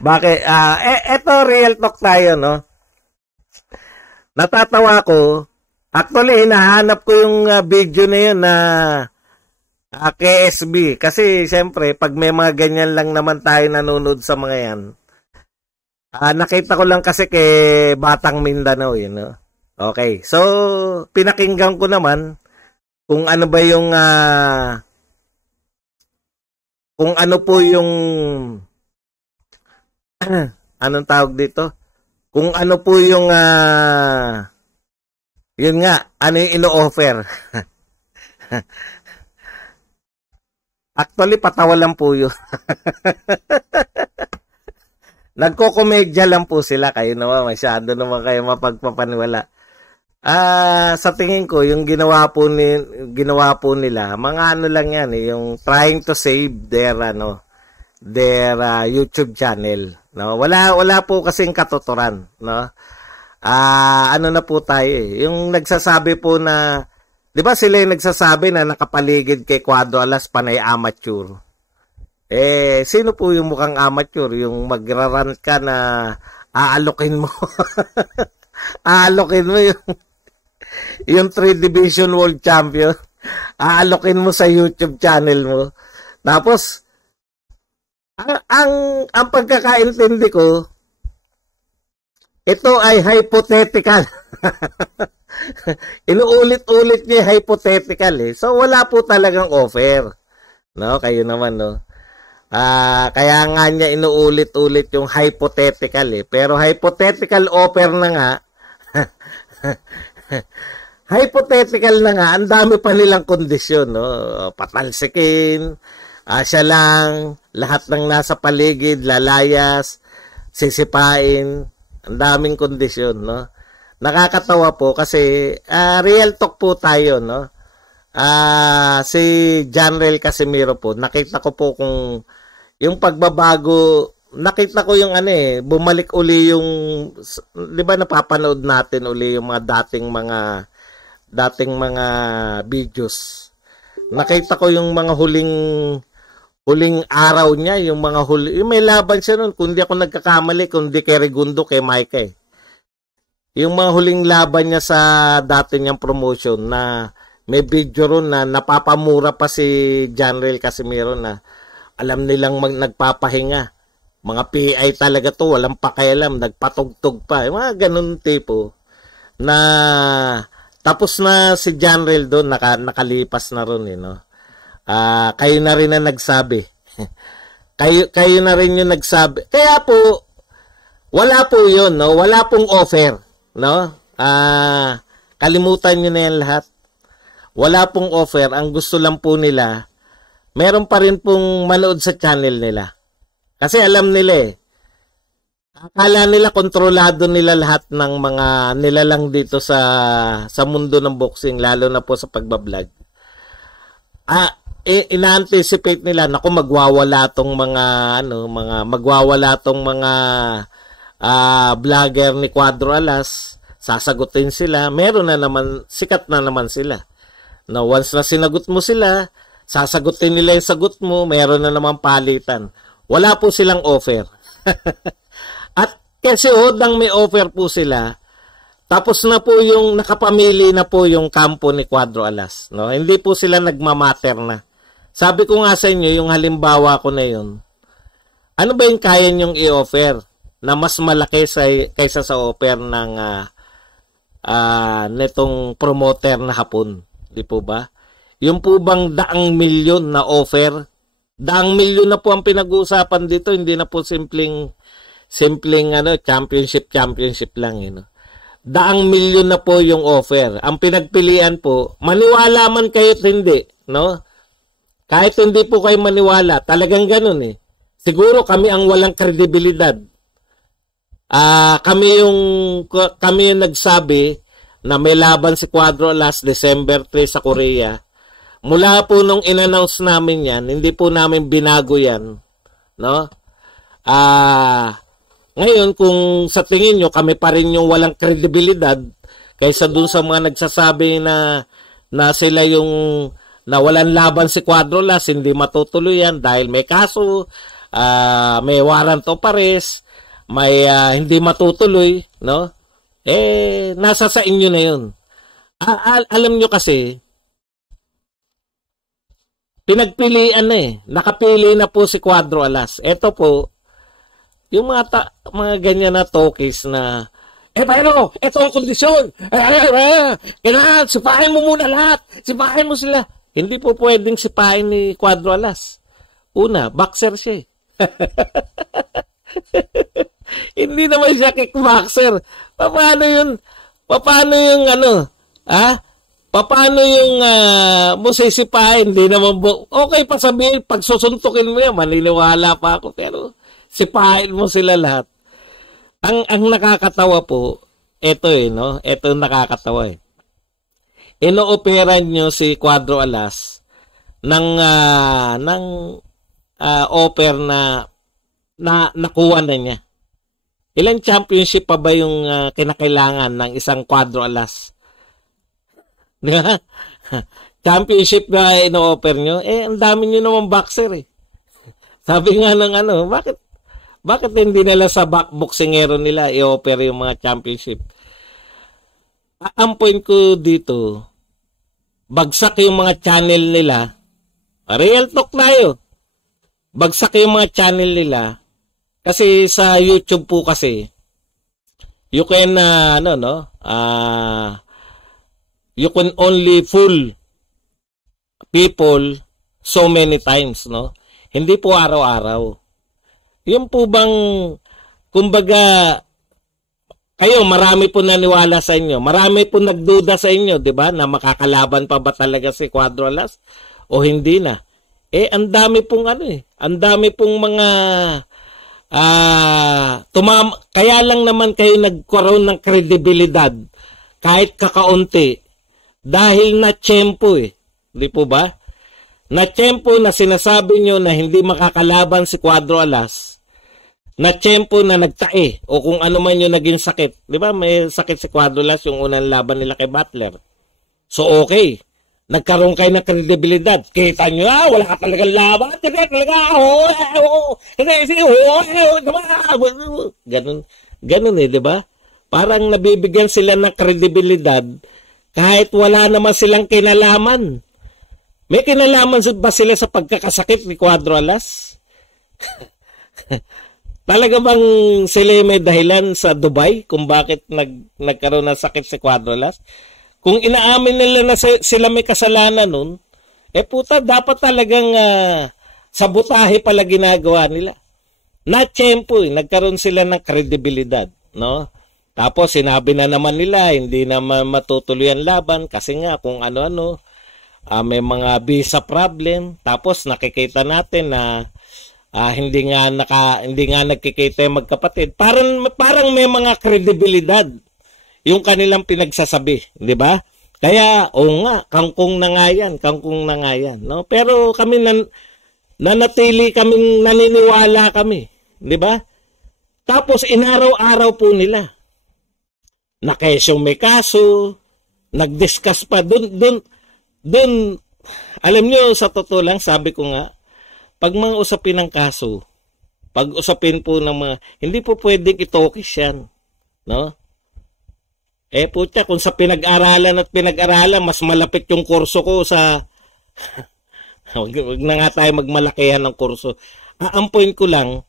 Bakit? Eto real talk tayo, no? Natatawa ko. Actually, hinahanap ko yung video na yun na KSB. Kasi, siyempre, pag may mga ganyan lang naman tayo nanonood sa mga yan. Nakita ko lang kasi kay Batang Mindanao, yun, no? Okay. So, pinakinggan ko naman kung ano ba yung kung ano po yung anong tawag dito? Kung ano po yung yun nga, ano yung ino-offer. Actually, patawa lang po yun. Nagko-komedya lang po sila. Kayo naman, masyado naman kayo mapagpapaniwala. Sa tingin ko, yung ginawa po nila, mga ano lang yan, yung trying to save their YouTube channel, no? Wala po kasing katuturan, no? Ano na po tayo, yung nagsasabi po na, 'di ba sila yung nagsasabi na nakapaligid kay Cuadro Alas panay amateur. Sino po yung mukhang amateur, yung magra-run ka na aalokin mo. Aalokin mo yung 3 Division World Champion. Aalokin mo sa YouTube channel mo. Tapos ang pagkakaintindi ko, ito ay hypothetical. Inuulit-ulit niya hypothetical So wala po talagang offer. No, kayo naman, no. Kaya nga niya inuulit-ulit yung hypothetical Pero hypothetical offer na nga. Hypothetical na nga, ang dami pa nilang kondisyon, no? Patalsikin, siya lang, lahat ng nasa paligid, lalayas, sisipain, ang daming kondisyon, no? Nakakatawa po kasi real talk po tayo, no? Si Janrel Casimiro po, nakita ko po kung yung pagbabago, nakita ko yung bumalik uli yung, di ba napapanood natin uli yung mga dating mga videos. Nakita ko yung mga huling araw niya, yung may laban siya nun, kung di ako nagkakamali, kung di kay Regundo, kay Mike. Yung mga huling laban niya sa dati niyang promotion na may video ron na napapamura pa si Janrel Casimiro na alam nilang nagpapahinga. Mga PI talaga to, walang pakialam, nagpatugtog pa. Mga ganun tipo na tapos na si Janrel doon, nakalipas na ron, no? Kayo na rin na nagsabi. kayo na rin yung nagsabi. Kaya po, wala po yun, no? Wala pong offer, no? Kalimutan nyo na yan lahat. Wala pong offer. Ang gusto lang po nila, meron pa rin pong manood sa channel nila. Kasi alam nila akala nila kontrolado nila lahat ng mga nilalang dito sa mundo ng boxing, lalo na po sa pagbablog. Ina-anticipate nila, naku, magwawala tong mga vlogger ni Cuadro Alas, sasagutin sila, meron na naman, sikat na naman sila. No, once na sinagot mo sila, sasagutin nila yung sagot mo, meron na naman palitan. Wala po silang offer. At kasi hodang may offer po sila, tapos na po yung nakapamili na po yung kampo ni Cuadro Alas. No? Hindi po sila nagmamatter na. Sabi ko nga sa inyo, yung halimbawa ko na yun, ano ba yung kaya nyong i-offer na mas malaki kaysa sa offer ng netong promoter na Hapon? Di po ba? Yung po bang 100 milyon na offer? 100 milyon na po ang pinag-uusapan dito, hindi na po simpleng championship lang, 100 milyon na po yung offer. Ang pinagpilian po, maniwala man kayo't hindi, no? Kahit hindi po kayo maniwala, talagang ganun Siguro kami ang walang kredibilidad. Kami yung nagsabi na may laban si Cuadro last December 3 sa Korea. Mula po nung in-announce namin yan, hindi po namin binago yan, no? Ngayon, kung sa tingin nyo, kami pa rin yung walang kredibilidad kaysa dun sa mga nagsasabi na sila yung na walang laban si Cuadrolas, hindi matutuloy yan dahil may kaso, may warrant of arrest, may hindi matutuloy, no? Nasa sa inyo na yun. Alam nyo kasi, pinagpilian na nakapili na po si Cuadrolas. Ito po, yung mga ganyan na talkies na, pero, ito ang kondisyon. Kailangan, sipahin mo muna lahat. Sipahin mo sila. Hindi po pwedeng sipahin ni Cuadrolas. Una, boxer siya. Hindi naman siya kickboxer. Paano yung paano yung musisipahin? Hindi naman okay pa sabihin, pag susuntukin mo yan, maniniwala pa ako. Pero, sipahin mo sila lahat. Ang nakakatawa po, ito no? Ito nakakatawa Inooperan nyo si Cuadrolas ng offer na nakuha na niya. Ilang championship pa ba yung kinakailangan ng isang Cuadrolas? Championship na ino-offer nyo? Ang dami nyo naman boxer Sabi nga ng bakit hindi nila sa boxingero nila i-offer yung mga championship? Ang point ko dito, bagsak yung mga channel nila. Real talk tayo. Bagsak yung mga channel nila. Kasi sa YouTube po kasi, you can, you can only fool people so many times, no? Hindi po araw-araw. Yung po bang, kumbaga, kayo, marami po naniwala sa inyo. Marami po nagduda sa inyo, di ba? Na makakalaban pa ba talaga si Cuadrolas? O hindi na? Ang dami pong ang dami pong mga, kaya lang naman kayo nagkaroon ng kredibilidad, kahit kakaunti, dahil na-tiyempo Di po ba? Na-tiyempo na sinasabi nyo na hindi makakalaban si Cuadrolas, na tiyempo na nagtae o kung ano man yung naging sakit. Di ba? May sakit si Cuadrolas yung unang laban nila kay Butler. So, okay. Nagkaroon kayo ng kredibilidad. Kita nyo, wala ka talagang laban. Ganun di ba? Parang nabibigyan sila ng kredibilidad kahit wala naman silang kinalaman. May kinalaman ba sila sa pagkakasakit ni Cuadrolas? Talaga bang sila may dahilan sa Dubai kung bakit nagkaroon ng sakit si Cuadrolas? Kung inaamin nila na sila may kasalanan nun, puta, dapat talagang sabotahe pala ginagawa nila. Na-tiyempo nagkaroon sila ng kredibilidad, no? Tapos sinabi na naman nila, hindi naman matutuloy ang laban kasi nga kung ano-ano, may mga visa problem. Tapos nakikita natin na hindi nga nagkikita yung magkapatid. Parang may mga kredibilidad yung kanilang pinagsasabi, di ba? Kaya, nga, kangkong na nga yan, no? Pero kami nanatili kaming naniniwala kami, di ba? Tapos inaraw-araw po nila. Na kesyong may kaso, nag-discuss pa doon, alam nyo, sa totoo lang, sabi ko nga, pag mga usapin ng kaso, pag usapin po ng mga, hindi po pwedeng itokis yan. No? Putya, kung sa pinag-aralan, mas malapit yung kurso ko sa, wag na nga tayo magmalakihan ng kurso. Ang point ko lang,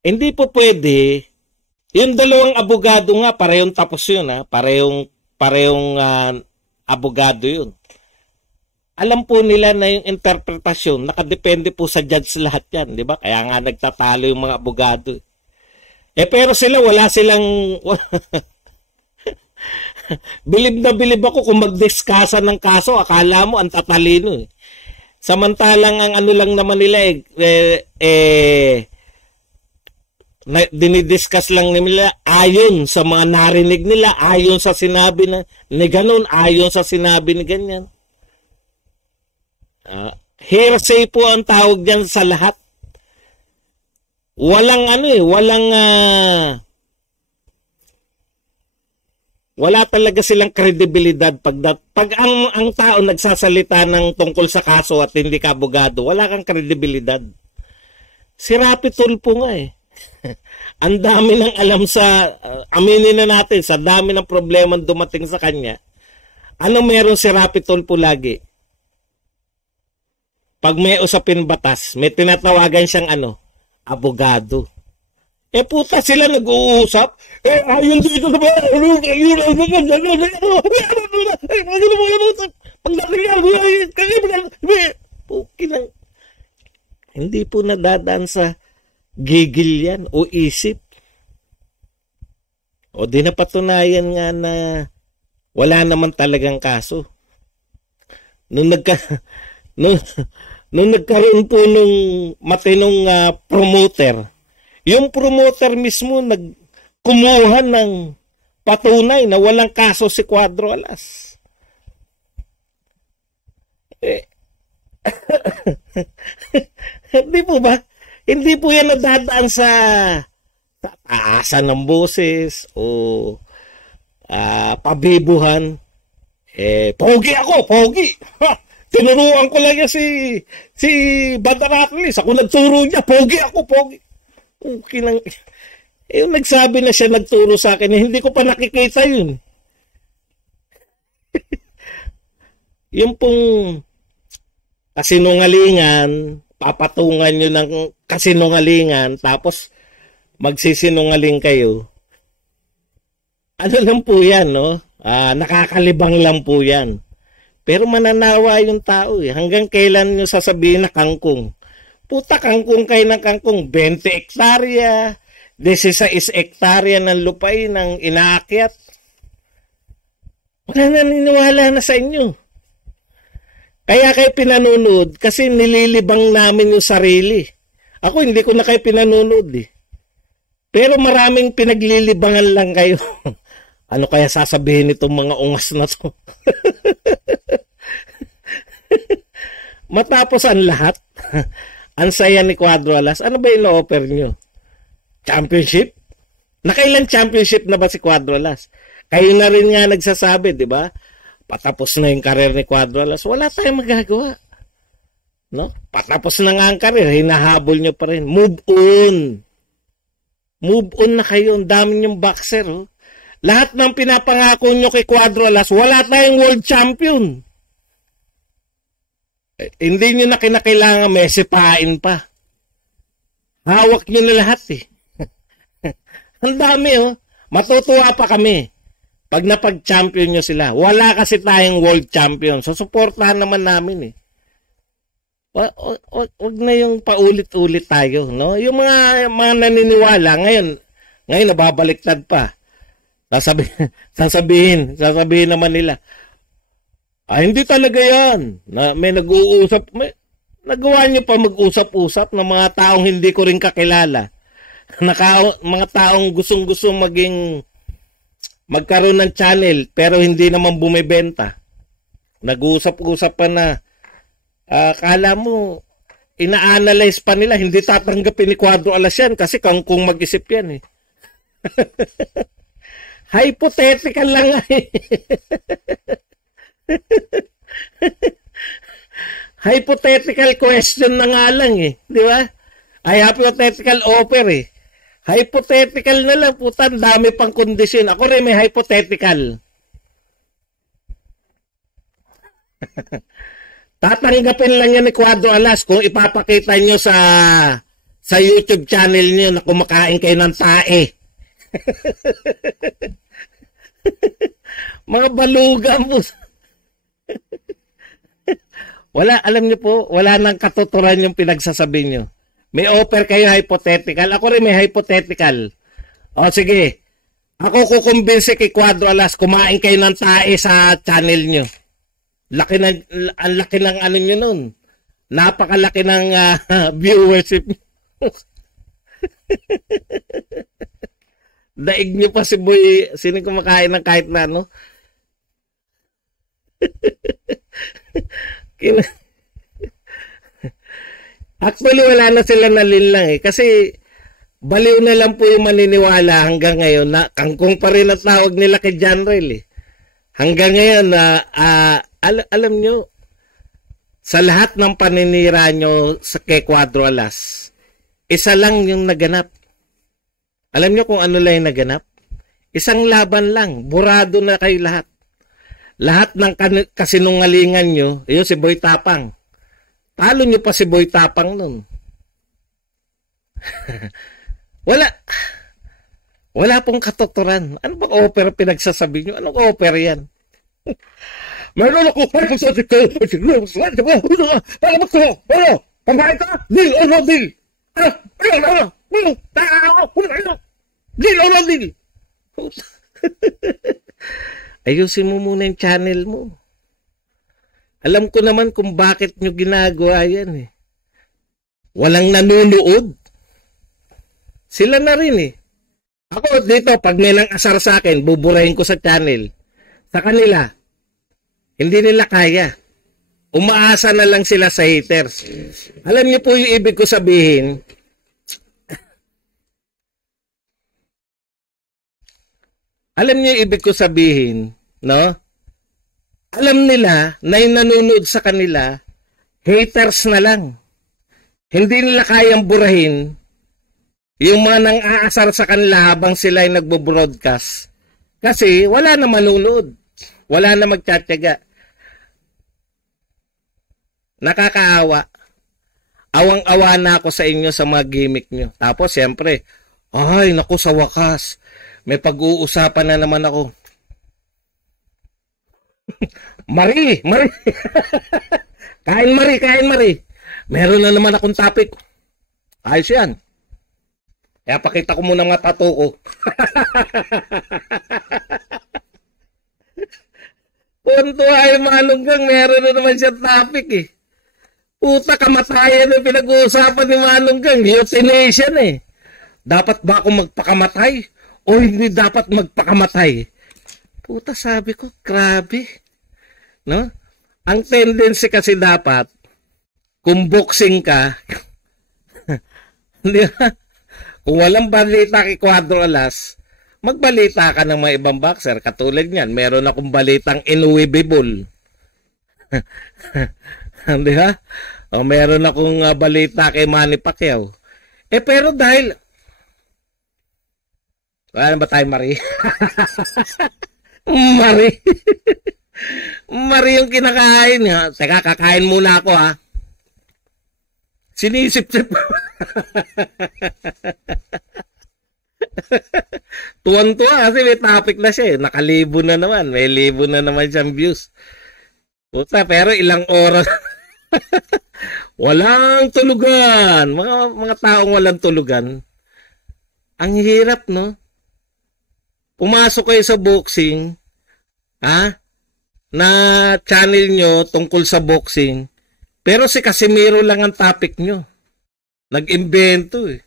hindi po pwede, yung dalawang abogado nga, parehong tapos yun, parehong abogado yun. Alam po nila na yung interpretasyon, nakadepende po sa judge lahat yan, di ba? Kaya nga nagtatalo yung mga abogado. Pero sila, wala silang, bilib na bilib ako kung mag-discussan ng kaso, akala mo ang tatalino Samantalang ang ano lang naman nila dinidiscuss lang nila ayon sa mga narinig nila, ayon sa sinabi ni ganun, ayon sa sinabi ni ganyan. Hearsay po ang tawag dyan sa lahat. Walang wala talaga silang kredibilidad pag ang tao nagsasalita ng tungkol sa kaso at hindi ka abogado, wala kang kredibilidad. Si Rapi Tulfo nga eh. Ang dami ng alam sa, aminin na natin, sa dami ng problema dumating sa kanya. Ano meron si Rapi Tulfo lagi? Pag may usapin batas, may tinatawagan siyang abogado. Eh puta sila nag-uusap. Ayun dito na ba? Hindi po nadadaan sa gigil yan o isip. O di napatunayan nga na wala naman talagang kaso. Nung nagkaroon po nung matinong promoter, yung promoter mismo kumuha ng patunay na walang kaso si Cuadro Alas. Hindi po ba? Hindi po yan nadadaan sa taasan ng boses o pabibuhan. Pogi ako, pogi! Ha! Tinuruan ko lang yan si Badaratulis. Ako nagturo niya, pogi ako, pogi. Okay lang. Yung nagsabi na siya nagturo sa akin, hindi ko pa nakikita yun. Yung pong kasinungalingan, papatungan nyo ng kasinungalingan, tapos magsisinungaling kayo. Ano lang po yan, no? Nakakalibang lang po yan. Pero mananawa yung tao eh. Hanggang kailan nyo sasabihin na kangkong? Puta, kangkong kayo ng kangkong. 20 hektarya, 16 hektarya ng lupain ng inaakyat. Wala naniniwala na sa inyo. Kaya kayo pinanonood kasi nililibang namin yung sarili. Ako hindi ko na kayo pinanonood eh. Pero maraming pinaglilibangan lang kayo. Ano kaya sasabihin nitong mga ungas na to? Matapos ang lahat, ang saya ni Cuadro Alas, ano ba yung offer nyo? Championship? Nakailan championship na ba si Cuadro Alas? Kayo na rin nga nagsasabi, di ba? Patapos na yung karir ni Cuadro Alas, wala tayong magagawa. No? Patapos na nga ang karir, hinahabol nyo pa rin. Move on. Move on na kayo. Ang dami nyong boxer. Oh. Lahat ng pinapangako nyo kay Cuadro Alas, wala tayong world champion. Hindi nyo na kinakailangan may sipain pa. Hawak nyo na lahat eh. Ang dami oh. Matutuwa pa kami pag napag-champion nyo sila. Wala kasi tayong world champion. So, supportahan naman namin eh. Wag na yung paulit-ulit tayo. No? Yung mga naniniwala, ngayon nababaliktad pa. Sasabihin naman nila, hindi talaga yan. May nag-uusap. Nagawa nyo pa mag-usap-usap ng mga taong hindi ko rin kakilala. Mga taong gustong-gusto magkaroon ng channel pero hindi naman bumibenta. Nag-uusap-usap pa na kala mo ina-analyze pa nila, hindi tatanggapin ni Cuadro Alas yan kasi kung mag-isip yan eh. Hypothetical lang nga eh. Hypothetical question na nga lang eh, di ba? Ay hypothetical offer eh. Hypothetical na lang, putan, dami pang kondisyon. Ako rin may hypothetical. Tatanggapin lang yan ni Cuadro Alas kung ipapakita nyo sa YouTube channel nyo na kumakain kayo ng tae. Mga balugan po. Wala, alam nyo po, wala nang katuturan yung pinagsasabi nyo. May offer kayo hypothetical. Ako rin may hypothetical. O sige, ako kukumbinsi kay Cuadro Alas, kumain kayo ng tae sa channel nyo. Ang laki ng ano nyo nun. Napakalaki ng viewership nyo. Daig nyo pa si Boy, sino kumakain ng kahit na ano. Actually, wala na sila nalinlang eh. Kasi baliw na lang po yung maniniwala hanggang ngayon na kangkong pa rin ang tawag nila kay John Rel. Hanggang ngayon na alam nyo, sa lahat ng paninira nyo sa kay Cuadro Alas, isa lang yung naganap. Alam nyo kung ano lang yung naganap? Isang laban lang, burado na kayo lahat. Lahat ng kasinungalingan nyo, yun si Boy Tapang. Talo nyo pa si Boy Tapang nun. Wala pong katotoran. Ano ba opera pinagsasabi nyo? Anong opera yan? Meron ako pagsasabi ko. Pamahay ka? Deal or no deal? Deal or no deal? Ayusin mo muna yung channel mo. Alam ko naman kung bakit nyo ginagawa yan eh. Walang nanonood. Sila na rin eh. Ako dito, pag may nang asar sa akin, buburahin ko sa channel. Sa kanila, hindi nila kaya. Umaasa na lang sila sa haters. Alam niyo po yung ibig ko sabihin, no? Alam nila na yung nanonood sa kanila, haters na lang. Hindi nila kayang burahin yung mga nang aasar sa kanila habang sila ay nagbo-broadcast. Kasi wala na manonood. Wala na magtsatsaga. Nakakaawa. Awang-awa na ako sa inyo sa mga gimmick nyo. Tapos siyempre, ay naku sa wakas, may pag-uusapan na naman ako. Marie. Kain Marie. Meron na naman akong topic. Ayos yan. Kaya pakita ko muna mga tattoo ko. Punto ay Manunggang, meron na naman siya topic eh. Puta, kamatayan yung pinag-uusapan ni Manunggang. Euthanasia eh. Dapat ba ako magpakamatay? O hindi dapat magpakamatay? Puta, sabi ko, grabe. No? Ang tendency kasi dapat, kung boxing ka, di ba? Kung walang balita kay Cuadro Alas, magbalita ka ng mga ibang boxer. Katulad niyan, meron akong balitang inuwibibol. Di ba? O meron akong balita kay Manny Pacquiao. Pero dahil, wala ba tayo, Marie? Marie yung kinakain. Ha? Teka, kakain muna ako ha. Sinisip-sip. Tuwan-tuwa kasi may topic na siya. Nakalibo na naman. May libo na naman siyang views. Puta, pero ilang oras. Walang tulugan. Mga taong walang tulugan. Ang hirap, no? Pumasok kayo sa boxing, na channel nyo tungkol sa boxing, pero si Casimiro lang ang topic nyo. Nag-invento eh.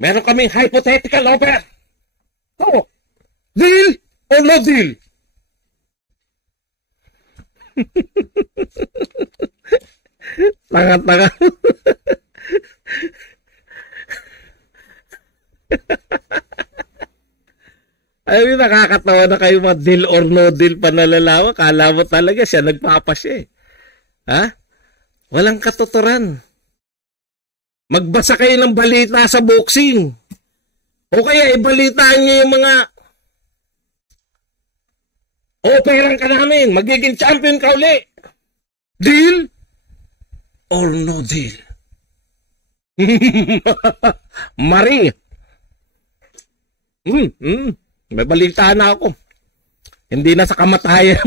Meron kaming hypothetical offer. Oh, deal or no deal? Tanga-tanga. Ay, nakakatawa na kayo mga deal or no deal pa nalalawa. Kala mo talaga siya nagpapasya eh. Ha? Walang katuturan. Magbasa kayo ng balita sa boxing. O kaya ibalitaan niyo yung mga operang ka namin. Magiging champion ka uli. Deal or no deal? Marie. May balita na ako. Hindi na sa kamatayan.